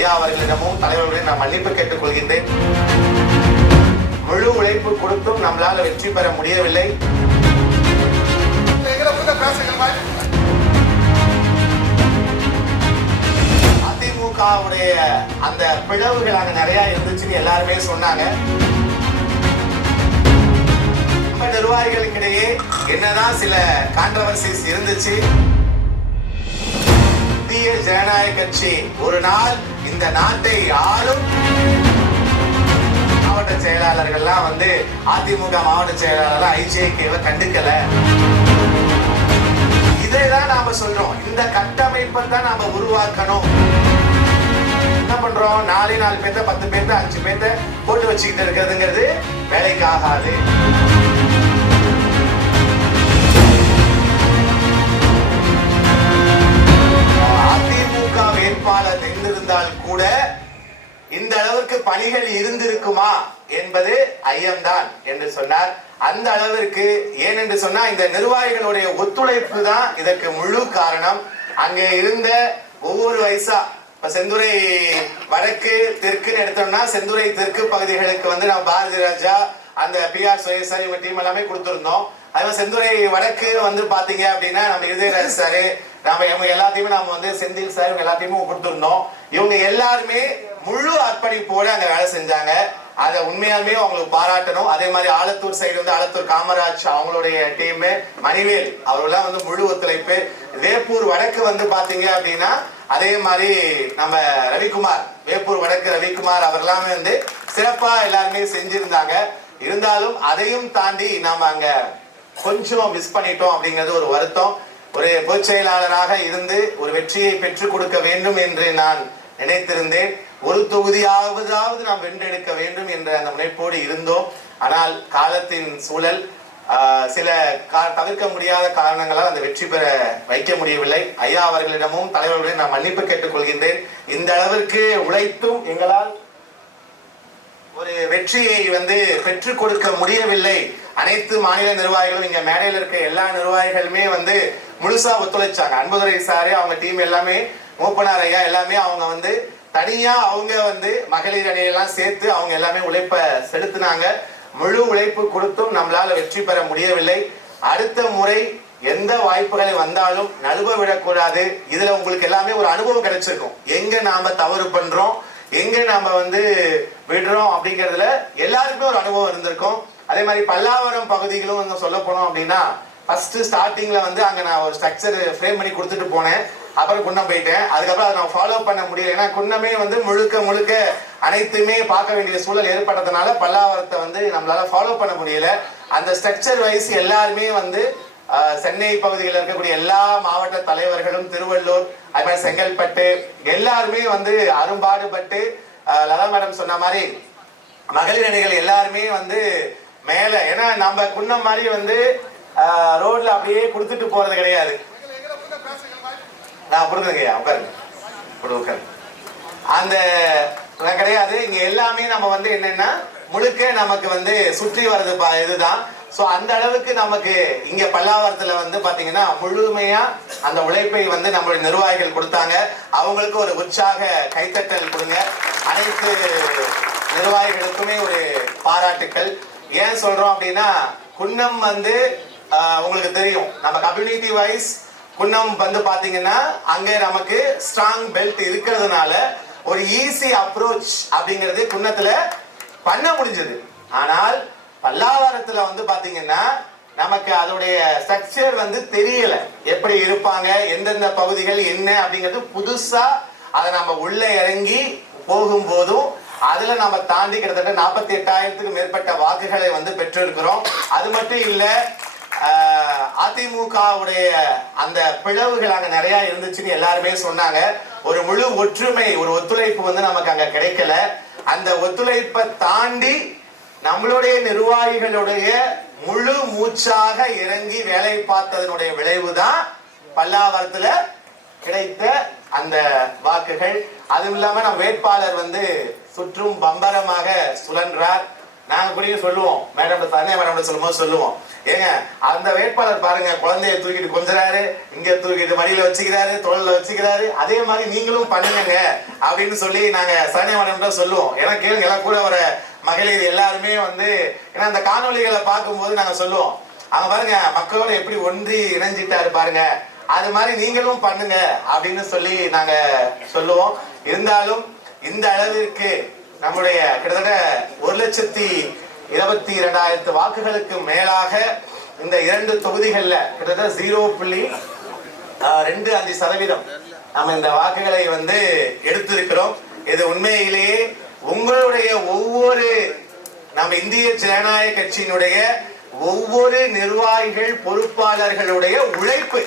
ஐயா அவர்களிடமும் தலைவர்களுடன் நான் மன்னிப்பு கேட்டுக் கொள்கின்றேன். முழு உழைப்பு கொடுத்தும் நம்மளால வெற்றி பெற முடியவில்லை. அதிமுகவுடைய அந்த பிளவுகள் அங்க நிறைய இருந்துச்சுன்னு எல்லாருமே சொன்னாங்க. நிர்வாகிகளுக்கிடையே என்னதான் சில கான்ட்ரவர்சிஸ் இருந்துச்சு. இந்திய ஜனநாயக கட்சி ஒரு நாள் இந்த நாட்டை ஆளும் மாவட்ட செயலாளர்கள்லாம் அதிமுக மாவட்ட செயலாளர் ஐஜேகேவை கண்டுக்கல. இதைதான் நாம சொல்றோம். இந்த கட்டமைப்பை தான் நாம உருவாக்கணும். என்ன பண்றோம்? 4 பேர்த்த 10 பேர்த்த 5 பேர்த்த போட்டு வச்சுக்கிட்டு இருக்கிறதுங்கிறது வேலைக்கு ஆகாது. அதிமுக வேட்பாளர் இருந்திருந்தால் கூட இந்த அளவுக்கு பணிகள் இருந்திருக்குமா என்பது ஐயம்தான் என்று சொன்னார். அந்த அளவிற்கு ஏனென்று சொன்னா இந்த நிர்வாகிகளுடைய ஒத்துழைப்பு தான் இதற்கு முழு காரணம். அங்கே இருந்த ஒவ்வொரு வயசா இப்ப செந்துறை வடக்கு தெற்குன்னு எடுத்தோம்னா செந்துறை தெற்கு பகுதிகளுக்கு நம்ம பாரதி ராஜா அந்த பிஆர் சுயேசர் இவங்க டீம் எல்லாமே கொடுத்திருந்தோம். அது செந்துறை வடக்கு பாத்தீங்க அப்படின்னா நம்ம இதயராஜ் சாரு இவங்க எல்லாத்தையுமே நாம செந்தில் சார் இவங்க எல்லாத்தையுமே கொடுத்திருந்தோம். இவங்க எல்லாருமே முழு அர்ப்பணிப்போடு அங்க வேலை செஞ்சாங்க. அதை உண்மையாலுமே அவங்களுக்கு பாராட்டணும். அதே மாதிரி ஆலத்தூர் சைடு ஆலத்தூர் காமராஜ் அவங்களுடைய டீம் மணிவேல் அவர்கள்லாம் முழு ஒத்துழைப்பு. வேப்பூர் வடக்கு பாத்தீங்க அப்படின்னா அதே மாதிரி நம்ம ரவிக்குமார் வேப்பூர் வடக்கு ரவிக்குமார் அவர்களாமே சிறப்பா எல்லாருமே செஞ்சிருந்தாங்க. இருந்தாலும் அதையும் தாண்டி நாம அங்க கொஞ்சம் மிஸ் பண்ணிட்டோம் அப்படிங்கிறது ஒரு வருத்தம். ஒரு பொதுச் செயலாளராக இருந்து ஒரு வெற்றியை பெற்றுக் கொடுக்க வேண்டும் என்று நான் நினைத்திருந்தேன். ஒரு தொகுதியாவது நாம் வென்றெடுக்க வேண்டும் என்ற அந்த முனைப்போடு இருந்தோம். ஆனால் காலத்தின் சூழல் சில தவிர்க்க முடியாத காரணங்களால் அந்த வெற்றி பெற வைக்க முடியவில்லை. ஐயா அவர்களிடமும் தலைவர்களுடன் நான் மன்னிப்பு கேட்டுக் கொள்கின்றேன். இந்த அளவிற்கு உழைத்தும் எங்களால் ஒரு வெற்றியை பெற்றுக் கொடுக்க முடியவில்லை. அனைத்து மாநில நிர்வாகிகளும் இங்க மேடையில் இருக்க எல்லா நிர்வாகிகளுமே முழுசா ஒத்துழைச்சாங்க. அன்புதுரை சாரு அவங்க டீம் எல்லாமே மூப்பனார் ஐயா எல்லாமே அவங்க தனியா அவங்க மகளிர் அணியெல்லாம் சேர்த்து அவங்க எல்லாமே உழைப்ப செலுத்தினாங்க. முழு உழைப்பு கொடுத்தும் நம்மளால வெற்றி பெற முடியவில்லை. அடுத்த முறை எந்த வாய்ப்புகளை வந்தாலும் நழுவ விடக்கூடாது. இதுல உங்களுக்கு எல்லாமே ஒரு அனுபவம் கிடைச்சிருக்கும். எங்க நாம தவறு பண்றோம், எங்க நாம விடுறோம் அப்படிங்கிறதுல எல்லாருக்குமே ஒரு அனுபவம் இருந்திருக்கும். அதே மாதிரி பல்லாவரம் பகுதிகளும் சொல்ல போனோம் அப்படின்னா ஃபர்ஸ்ட் ஸ்டார்டிங்ல அங்க நான் ஒரு ஸ்ட்ரக்சர் ஃப்ரேம் பண்ணி கொடுத்துட்டு போனேன். அப்புறம் குன்னம் போயிட்டேன். அதுக்கப்புறம் அதை நான் ஃபாலோ பண்ண முடியல. ஏன்னா குன்னமே முழுக்க அனைத்துமே பார்க்க வேண்டிய சூழல் ஏற்பட்டதுனால பல்லாவரத்தை நம்மளால ஃபாலோ பண்ண முடியல. அந்த ஸ்ட்ரக்சர் வைஸ் எல்லாருமே சென்னை பகுதியில் இருக்கக்கூடிய எல்லா மாவட்ட தலைவர்களும் திருவள்ளூர் அது மாதிரி செங்கல்பட்டு எல்லாருமே அரும்பாடுபட்டு லதா மேடம் சொன்ன மாதிரி மகளிர் அணிகள் எல்லாருமே மேல ஏன்னா நம்ம குன்னம் மாதிரி ரோட்ல அப்படியே கொடுத்துட்டு போறது கிடையாது. நான் கொடுக்குறேங்க உட்காருங்க அந்த கிடையாது. இங்க எல்லாமே நம்ம என்னன்னா முழுக்க நமக்கு சுற்றி வர்றது இதுதான். சோ அந்த அளவுக்கு நமக்கு இங்க பல்லாவரத்துல பாத்தீங்கன்னா முழுமையா அந்த உழைப்பை நம்மளுடைய நிர்வாகிகள் கொடுத்தாங்க. அவங்களுக்கு ஒரு உற்சாக கைத்தட்டல் கொடுங்க. அனைத்து நிர்வாகிகளுக்குமே ஒரு பாராட்டுக்கள். ஏன் சொல்றோம் அப்படின்னா குன்னம் உங்களுக்கு தெரியும் நம்ம கம்யூனிட்டி வைஸ் குன்னம் பாத்தீங்கன்னா அங்க நமக்கு ஸ்ட்ராங் பெல்ட் இருக்கிறதுனால ஒரு ஈஸி அப்ரோச் அப்படிங்கிறது குன்னத்துல பண்ண முடிஞ்சது. ஆனால் பல்லாவரத்துல பாத்தீங்கன்னா நமக்கு அதோடைய ஸ்ட்ரக்சர் தெரியல. எப்படி இருப்பாங்க, எந்தெந்த பகுதிகள் என்ன அப்படிங்கிறது புதுசா அதை நம்ம உள்ள இறங்கி போகும்போதும் அதுல நம்ம தாண்டி கிட்டத்தட்ட 48,000க்கு மேற்பட்ட வாக்குகளை பெற்றிருக்கிறோம். அது மட்டும் இல்ல அதிமுகவுடைய அந்த பிளவுகள் அங்க நிறைய இருந்துச்சுன்னு எல்லாருமே சொன்னாங்க. ஒரு முழு ஒற்றுமை ஒரு ஒத்துழைப்பு நமக்கு அங்க கிடைக்கல. அந்த ஒத்துழைப்பை தாண்டி நம்மளுடைய நிர்வாகிகளுடைய முழு மூச்சாக இறங்கி வேலை பார்த்ததனுடைய விளைவுதான் பல்லாவரத்துல கிடைத்த அந்த வாக்குகள். அதுவும் இல்லாம நம்ம வேட்பாளர் சுற்றும் பம்பரமாக சுழன்றார். நாங்க கூட சொல்லுவோம், மேடம் தனியா மேடம் சொல்லும்போது சொல்லுவோம், ஏங்க அந்த வேட்பாளர் பாருங்க குழந்தைய தூக்கிட்டு கொஞ்சறாரு, இங்க தூக்கிட்டு மடியில வச்சுக்கிறாரு, தோல்ல வச்சுக்கிறாரு, அதே மாதிரி நீங்களும் பண்ணுங்க அப்படின்னு சொல்லி நாங்க சனியா மேடம் சொல்லுவோம். ஏன்னா கேளுங்க, எல்லாம் கூட வர மகளிர் எல்லாருமே வந்து, ஏன்னா அந்த காணொலிகளை பார்க்கும்போது நாங்க சொல்லுவோம், அவங்க பாருங்க மக்களோட எப்படி ஒன்றி இணைஞ்சிட்டாரு பாருங்க, அது மாதிரி நீங்களும் பண்ணுங்க அப்படின்னு சொல்லி நாங்க சொல்லுவோம். இருந்தாலும் இந்த அளவிற்கு நம்முடைய கிட்டத்தட்ட 1,22,000 வாக்குகளுக்கு மேலாக இந்த 2 தொகுதிகள்ல கிட்டத்தட்ட 0.25% நம்ம இந்த வாக்குகளை வந்து எடுத்திருக்கிறோம். இது உண்மையிலேயே உங்களுடைய ஒவ்வொரு நம்ம இந்திய ஜனநாயக கட்சியினுடைய ஒவ்வொரு நிர்வாகிகள் பொறுப்பாளர்களுடைய உழைப்பு.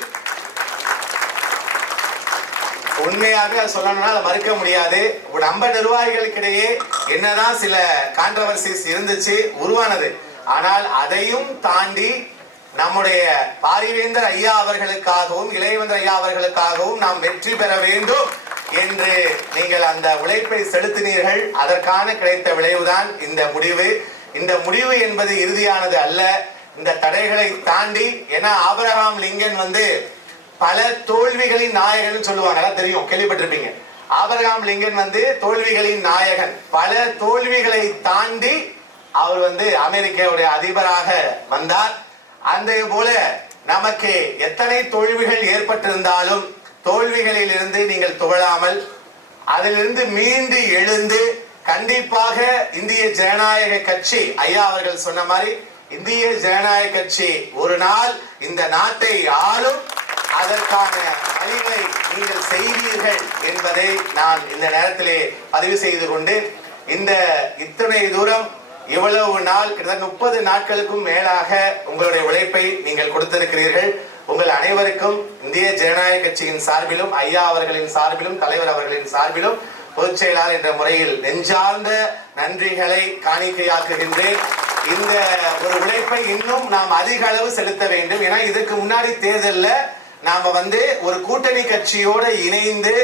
உண்மையாக சொல்லணும்னா அதை மறுக்க முடியாது. நம்ம நிர்வாகிகளுக்கிடையே என்னதான் சில கான்ட்ரவர்சிஸ் இருந்துச்சு, உருவானது. ஆனால் அதையும் தாண்டி நம்முடைய பாரிவேந்தர் ஐயா அவர்களுக்காகவும் இளையவேந்தர் ஐயா அவர்களுக்காகவும் நாம் வெற்றி பெற வேண்டும் என்று நீங்கள் அந்த உழைப்பை செலுத்தினீர்கள். அதற்கான கிடைத்த விளைவுதான் இந்த முடிவு. இந்த முடிவு என்பது இறுதியானது அல்ல. இந்த தடைகளை தாண்டி, ஏன்னா ஆபிரகாம் லிங்கன் வந்து பல தோல்விகளின் நாயகன் சொல்லுவாங்க, தெரியும், கேள்விப்பட்டிருப்பீங்க. ஆபிரகாம் லிங்கன் வந்து தோல்விகளின் நாயகன். பல தோல்விகளை தாண்டி அவர் வந்து அமெரிக்காவுடைய அதிபராக வந்தார். அந்த போல நமக்கு எத்தனை தோல்விகள் ஏற்பட்டிருந்தாலும் தோல்விகளில் இருந்து நீங்கள் துவளாமல் அதிலிருந்து மீண்டு எழுந்து கண்டிப்பாக இந்திய ஜனநாயக கட்சி, ஐயா அவர்கள் சொன்ன மாதிரி இந்திய ஜனநாயக கட்சி ஒரு நாள் இந்த நாட்டை ஆளும், அதற்கான வழிகளை நீங்கள் செய்வீர்கள் என்பதை நான் இந்த நேரத்திலே பதிவு செய்து கொண்டு, இந்த இத்தனை தூரம் இவ்வளவு நாள் கிட்டத்தட்ட 30 நாட்களுக்கும் மேலாக உங்களுடைய உழைப்பை நீங்கள் கொடுத்திருக்கிறீர்கள். உங்கள் அனைவருக்கும் இந்திய ஜனநாயக கட்சியின் சார்பிலும் ஐயா அவர்களின் சார்பிலும் தலைவர் அவர்களின் சார்பிலும் பொதுச் செயலாளர் என்ற முறையில் நெஞ்சார்ந்த நன்றிகளை காணிக்கையாக்குகின்றேன். இந்த ஒரு உழைப்பை இன்னும் நாம் அதிக அளவு செலுத்த வேண்டும். ஏன்னா இதுக்கு முன்னாடி தேர்தல்ல நாம வந்து ஒரு கூட்டணி கட்சியோட இணைந்து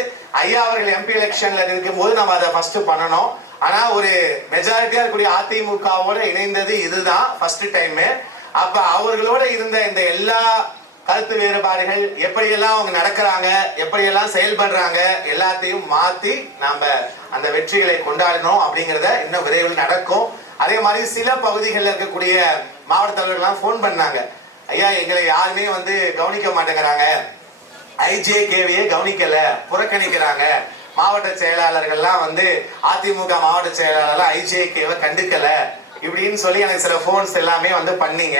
ஐயா அவர்கள் எம்பி எலெக்ஷன்ல இருக்கும் போது நம்ம அதை ஃபர்ஸ்ட் பண்ணணும். ஆனா ஒரு மெஜாரிட்டியா இருக்கக்கூடிய அதிமுகவோட இணைந்தது இதுதான் ஃபர்ஸ்ட் டைம். அப்ப அவர்களோட இருந்த இந்த எல்லா கருத்து வேறுபாடுகள், எப்படியெல்லாம் அவங்க நடக்கிறாங்க, எப்படியெல்லாம் செயல்படுறாங்க, எல்லாத்தையும் மாத்தி நாம அந்த வெற்றிகளை கொண்டாடணும். அப்படிங்கிறத இன்னும் விரைவில் நடக்கும். அதே மாதிரி சில பகுதிகளில் இருக்கக்கூடிய மாவட்ட தலைவர்கள்லாம் போன் பண்ணாங்க, ஐயா எங்களை யாருமே வந்து கவனிக்க மாட்டேங்கிறாங்க, ஐஜேகேவையே கவனிக்கல, புறக்கணிக்கிறாங்க, மாவட்ட செயலாளர்கள்லாம் வந்து அதிமுக மாவட்ட செயலாளர்லாம் ஐஜேகேவை கண்டுக்கல, இப்படின்னு சொல்லி எனக்கு சில போன்ஸ் எல்லாமே வந்து பண்ணீங்க.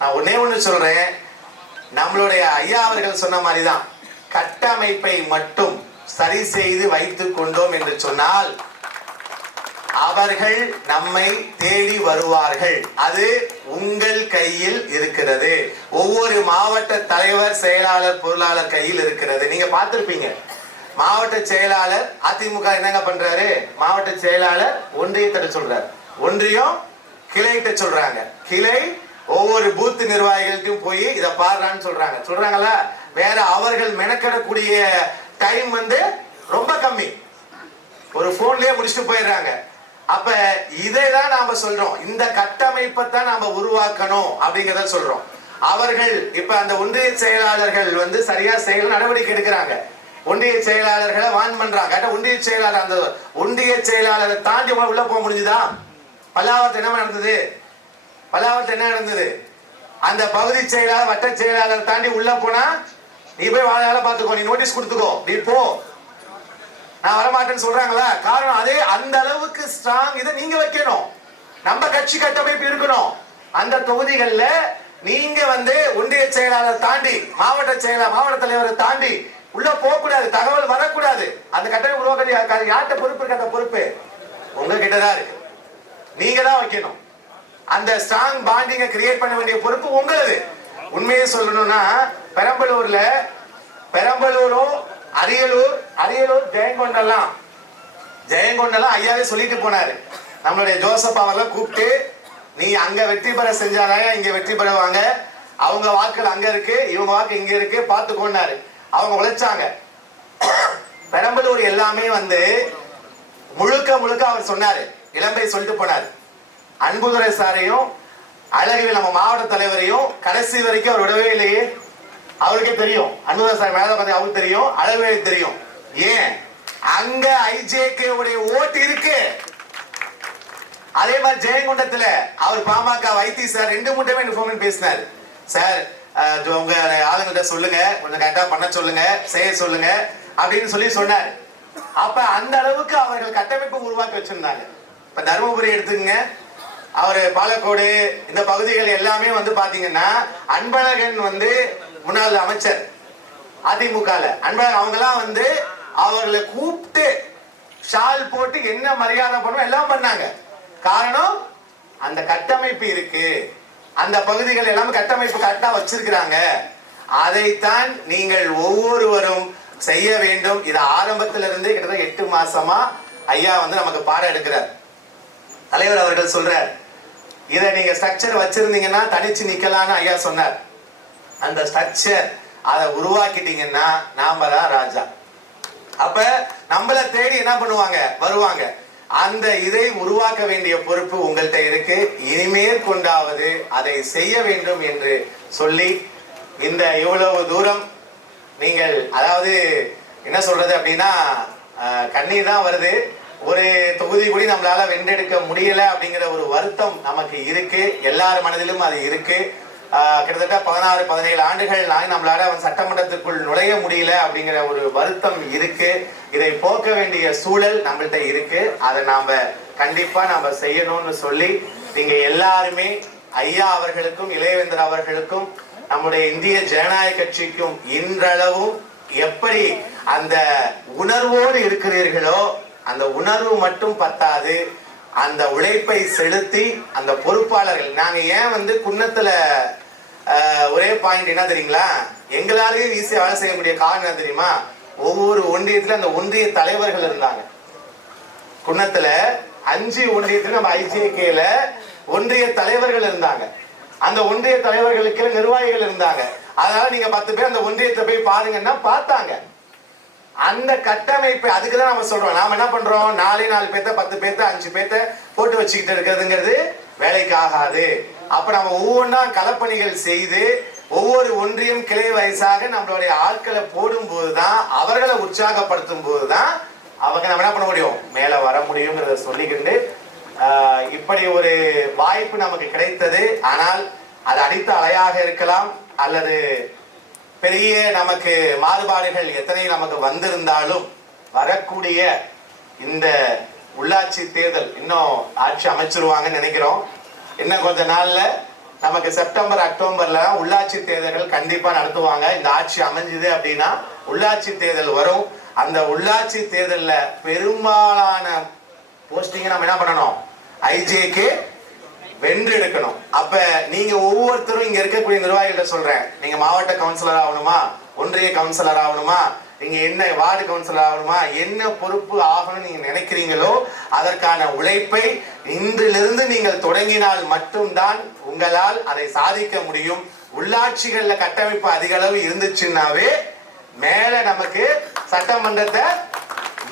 நான் ஒன்னே ஒன்று சொல்றேன், நம்மளுடைய ஐயா அவர்கள் சொன்ன மாதிரிதான் கட்டமைப்பை மட்டும் சரி செய்து வைத்துக் கொண்டோம் என்று சொன்னால் அவர்கள் நம்மை தேடி வருவார்கள். அது உங்கள் கையில் இருக்கிறது. ஒவ்வொரு மாவட்ட தலைவர், செயலாளர், பொருளாளர் கையில் இருக்கிறது. நீங்க பார்த்திருப்பீங்க, மாவட்ட செயலாளர் அதிமுக என்னங்க பண்றாரு, மாவட்ட செயலாளர் ஒன்றியத்திட்ட சொல்றாரு, ஒன்றியம் கிளையிட்ட சொல்றாங்க, கிளை ஒவ்வொரு பூத் நிர்வாகிகளுக்கும் போய் இதை பாடுறான்னு சொல்றாங்களா. வேற அவர்கள் மெனக்கெடக்கூடிய டைம் வந்து ரொம்ப கம்மி, ஒரு போன்லயே முடிச்சுட்டு போயிடுறாங்க. அப்ப இதைதான் நாம சொல்றோம், இந்த கட்டமைப்பை தான் நாம உருவாக்கணும் அப்படிங்கிறத சொல்றோம். அவர்கள் இப்ப அந்த ஒன்றிய செயலாளர்கள் வந்து சரியா செயல் நடவடிக்கை எடுக்கிறாங்க, ஒன்றிய செயலாளர்களை வான் பண்றாங்க. ஒன்றிய செயலாளர், அந்த ஒன்றிய செயலாளரை தாண்டி உள்ள போக முடிஞ்சுதா? பல்லாவரத்து என்ன நடந்தது? பல்லாவரத்து என்ன நடந்தது? அந்த பகுதி செயலாளர், வட்ட செயலாளர் தாண்டி உள்ள போனா நீ போய் வேலை பார்த்துக்கோ, நீ நோட்டீஸ் கொடுத்துக்கோ, நீ போ, நான் வரமாட்டேன்னு சொல்றாங்களா? காரணம் அதே அந்த அளவுக்கு ஸ்ட்ராங் இதை நீங்க வைக்கணும். நம்ம கட்சி கட்டமைப்பு இருக்கணும். அந்த தொகுதிகள்ல நீங்க வந்து ஒன்றிய செயலாளர் தாண்டி, மாவட்ட செயலாளர், மாவட்ட தலைவரை தாண்டி உள்ள போக கூடாது, தகவல் வரக்கூடாது. அந்த கட்டமைப்பு உருவாக்க யார்கிட்ட பொறுப்பு இருக்கு? அந்த பொறுப்பு உங்ககிட்டதான் இருக்கு, நீங்க தான் வைக்கணும். அந்த ஸ்ட்ராங் பாண்டிங்கை கிரியேட் பண்ண வேண்டிய பொறுப்பு உங்களது. உண்மையை சொல்லணும்னா பெரம்பலூரும் அரியலூர் ஜெயங்கொண்டெல்லாம் ஐயாவே சொல்லிட்டு போனாரு. நம்மளுடைய ஜோசப் அவர்லாம் கூப்பிட்டு, நீ அங்க வெற்றி பெற செஞ்சாதான் இங்க வெற்றி பெறுவாங்க, அவங்க வாக்குகள் அங்க இருக்கு, இவங்க வாக்கு இங்க இருக்கு, பார்த்துக்கோன்னாரு. அவங்க உழைச்சாங்க. பெரம்பலூர் எல்லாமே வந்து முழுக்க அவர் சொன்னாரு, இளம்பை சொல்லிட்டு போனாரு, அன்புதுரை சாரையும் அழகுவேல் நம்ம மாவட்ட தலைவரையும் கடைசி வரைக்கும் அவர் விடவே இல்லையே. அவருக்கே தெரியும், அன்புதுரை சார் மேல பத்தி அவருக்கு தெரியும், அழகுவேல் தெரியும். ஏன் அங்க ஐஜேகே உடைய ஓட்டு இருக்கு. அதே மாதிரி ஜெயங்கொண்டத்துல அவர் பாமக வைத்தி சார் 2-3 டைம் இன்ஃபார்மேஷன் பேசினார். சார் உங்க ஆளுங்கிட்ட சொல்லுங்க, கொஞ்சம் கரெக்டா பண்ண சொல்லுங்க, செய்ய சொல்லுங்க அப்படின்னு சொன்னார். அப்ப அந்த அளவுக்கு அவர்கள் கட்டமைப்பு உருவாக்கி வச்சிருந்தாங்க. இப்ப தருமபுரி எடுத்துங்க, அவரு பாலக்கோடு இந்த பகுதிகள் எல்லாமே வந்து பாத்தீங்கன்னா அன்பழகன் வந்து முன்னாள் அமைச்சர் அதிமுகல அன்பழகன் அவங்க எல்லாம் வந்து அவர்களை கூப்பிட்டு ஷால் போட்டு என்ன மரியாதை பண்ணுவோம் எல்லாம் பண்ணாங்க. காரணம் அந்த கட்டமைப்பு இருக்கு, அந்த பகுதிகள் எல்லாம் கட்டமைப்பு கரெக்டா வச்சிருக்கிறாங்க. அதைத்தான் நீங்கள் ஒவ்வொருவரும் செய்ய வேண்டும். இது ஆரம்பத்திலிருந்து கிட்டத்தட்ட 8 மாசமா ஐயா வந்து நமக்கு பாடம் எடுக்கிறார். தலைவர் அவர்கள் சொல்றார், இதை நீங்க ஸ்ட்ரக்சர் வச்சிருந்தீங்கன்னா தனிச்சு நிக்கலாம்னு ஐயா சொன்னார். அந்த ஸ்ட்ரக்சர் அதை உருவாக்கிட்டீங்கன்னா நாம தான் ராஜா. அப்ப நம்மள தேடி என்ன பண்ணுவாங்க, வருவாங்க. அந்த இதை உருவாக்க வேண்டிய பொறுப்பு உங்கள்கிட்ட இருக்கு. இனிமேல் கொண்டாவது அதை செய்ய வேண்டும் என்று சொல்லி இந்த இவ்வளவு தூரம் நீங்கள் அதாவது என்ன சொல்றது அப்படின்னா கண்ணீர் தான் வருது. ஒரு தொகுதி கூட நம்மளால வென்றெடுக்க முடியல அப்படிங்கிற ஒரு வருத்தம் நமக்கு இருக்கு. எல்லார் மனதிலும் அது இருக்கு. கிட்டத்தட்ட 16-17 ஆண்டுகள் நம்மளால சட்டமன்றத்துக்குள் நுழைய முடியல அப்படிங்கிற ஒரு வருத்தம் இருக்கு. இதை போக்க வேண்டிய சூழல் நம்மள்கிட்ட இருக்கு. அதை நாம கண்டிப்பா நாம செய்யணும்னு சொல்லி நீங்க எல்லாருமே ஐயா அவர்களுக்கும் இளையவேந்தர் அவர்களுக்கும் நம்முடைய இந்திய ஜனநாயக கட்சிக்கும் இன்றளவும் எப்படி அந்த உணர்வோடு இருக்கிறீர்களோ அந்த உணர்வு மட்டும் பத்தாது, அந்த உழைப்பை செலுத்தி அந்த பொறுப்பாளர்கள் நாங்க ஏன் வந்து குன்னத்துல ஒரே பாயிண்ட் என்ன தெரியுங்களா, எங்களாலேயும் ஈஸியா வேலை செய்ய முடிய காரணம் தெரியுமா, ஒவ்வொரு ஒன்றியத்துல அந்த ஒன்றிய தலைவர்கள் இருந்தாங்க. குன்னத்துல 5 ஒன்றியத்துல நம்ம ஐஜேகேல ஒன்றிய தலைவர்கள் இருந்தாங்க. அந்த ஒன்றிய தலைவர்களுக்கு நிர்வாகிகள் இருந்தாங்க. அதனால நீங்க 10 பேர் அந்த ஒன்றியத்தை போய் பாருங்கன்னா பார்த்தாங்க. அந்த கட்டமைப்பு அதுக்குதான் நம்ம சொல்றோம். நாம என்ன பண்றோம், 4 பேர்த்த 10 பேர்த்த 5 பேர்த்த போட்டு வச்சுக்கிட்டு இருக்கிறதுங்கிறது வேலைக்கு ஆகாது. அப்ப நம்ம ஒவ்வொன்றா களப்பணிகள் செய்து ஒவ்வொரு ஒன்றியம் கிளை வயசாக நம்மளுடைய ஆட்களை போடும் போதுதான், அவர்களை உற்சாகப்படுத்தும் போதுதான் அவங்க நம்ம என்ன பண்ண முடியும், மேல வர முடியுங்கிறத சொல்லிக்கிட்டு இப்படி ஒரு வாய்ப்பு நமக்கு கிடைத்தது. ஆனால் அது அடித்த அலையாக இருக்கலாம், அல்லது பெரிய நமக்கு மாறுபாடுகள் எத்தனை நமக்கு வந்திருந்தாலும் வரக்கூடிய இந்த உள்ளாட்சி தேர்தல் இன்னும் ஆட்சி அமைச்சிருவாங்கன்னு நினைக்கிறோம். இன்னும் கொஞ்ச நாள்ல நமக்கு செப்டம்பர் அக்டோபர்ல உள்ளாட்சி தேர்தல்கள் கண்டிப்பா நடத்துவாங்க. இந்த ஆட்சி அமைஞ்சது அப்படின்னா உள்ளாட்சி தேர்தல் வரும். அந்த உள்ளாட்சி தேர்தல்ல பெரும்பாலான போஸ்டிங் நம்ம என்ன பண்ணணும், ஐஜேகே வென்று எடுக்கணும். அப்ப நீங்க ஒவ்வொருத்தரும் இங்க இருக்கக்கூடிய நிர்வாகிகிட்ட சொல்றேன், நீங்க மாவட்ட கவுன்சிலர் ஆகணுமா, ஒன்றிய கவுன்சிலர் ஆகணுமா, நீங்க என்ன வார்டு கவுன்சிலர் ஆகணுமா, என்ன பொறுப்பு ஆகணும் நீங்க நினைக்கிறீங்களோ அதற்கான உழைப்பை இன்றிலிருந்து நீங்கள் தொடங்கினால் மட்டும்தான் உங்களால் அதை சாதிக்க முடியும். உள்ளாட்சிகள்ல கட்டமைப்பு அதிக அளவு இருந்துச்சுன்னாவே மேல நமக்கு சட்டமன்றத்தை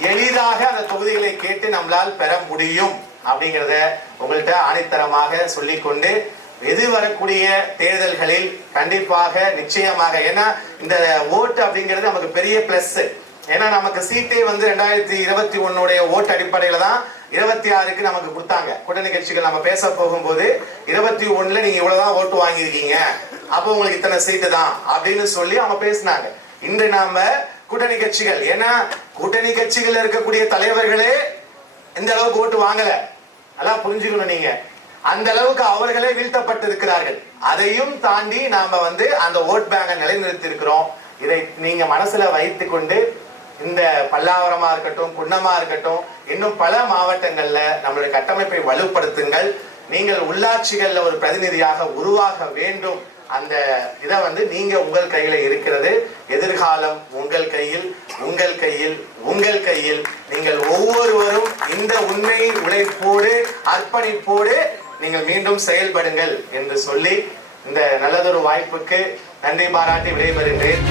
எளிதாக அந்த தொகுதிகளை கேட்டு நம்மளால் பெற முடியும் அப்படிங்கிறத உங்கள்கிட்ட ஆணித்தரமாக சொல்லிக்கொண்டு எது வரக்கூடிய தேர்தல்களில் கண்டிப்பாக நிச்சயமாக, ஏன்னா இந்த ஓட்டு அப்படிங்கிறது நமக்கு பெரிய பிளஸ். ஏன்னா நமக்கு சீட்டே வந்து 2021 ஓட்டு அடிப்படையில தான் 26க்கு நமக்கு கொடுத்தாங்க. கூட்டணி கட்சிகள் நம்ம பேச போகும்போது 21ல நீங்க இவ்வளவுதான் ஓட்டு வாங்கியிருக்கீங்க, அப்போ உங்களுக்கு இத்தனை சீட்டு தான் அப்படின்னு சொல்லி அவங்க பேசினாங்க. இன்று நாம கூட்டணி கட்சிகள், ஏன்னா கூட்டணி கட்சிகள் இருக்கக்கூடிய தலைவர்களே இந்த அளவுக்கு ஓட்டு வாங்கல, அதான் புரிஞ்சுக்கணும் நீங்க. அந்த அளவுக்கு அவர்களே வீழ்த்தப்பட்டு இருக்கிறார்கள். அதையும் தாண்டி நாம வந்து அந்த ஓட் பேங்கை நிலைநிறுத்தி இருக்கிறோம். இதை நீங்க மனசுல வைத்து கொண்டு இந்த பல்லாவரமா இருக்கட்டும், குன்னமா இருக்கட்டும், இன்னும் பல மாவட்டங்கள்ல நம்மளுடைய கட்டமைப்பை வலுப்படுத்துங்கள். நீங்கள் உள்ளாட்சிகள்ல ஒரு பிரதிநிதியாக உருவாக வேண்டும். அந்த இதை வந்து நீங்க உங்கள் கையில இருக்கிறது. எதிர்காலம் உங்கள் கையில், உங்கள் கையில், உங்கள் கையில். நீங்கள் ஒவ்வொருவரும் இந்த உண்மை உழைப்போடு அர்ப்பணிப்போடு நீங்கள் மீண்டும் செயல்படுங்கள் என்று சொல்லி இந்த நல்லதொரு வாய்ப்புக்கு நன்றி பாராட்டி விடைபெறுகிறேன்.